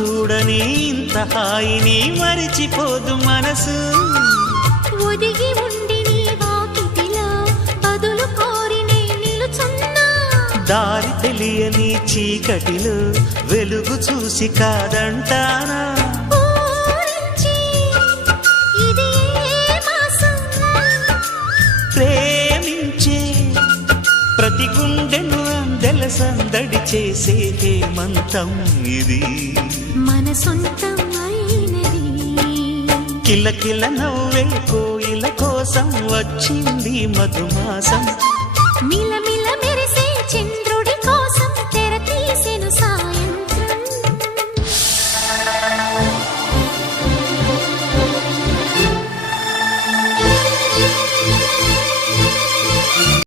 చూడని ఇంత హాయిని మరిచిపోదు మనసు. ఒదిగి ఉండి నీ వాకిటిలో బదులు కోరి నే నిలుచున్నా. దారి తెలియని చీకటిలో వెలుగు చూసి కాదంటానా. ప్రేమించే ప్రతి గుండెను అందెల సందడి చేసే హేమంతం ఇది. మన సొంతం అయినది. కిలకిల నవ్వే కోయిల కోసం వచ్చింది మధుమాసం.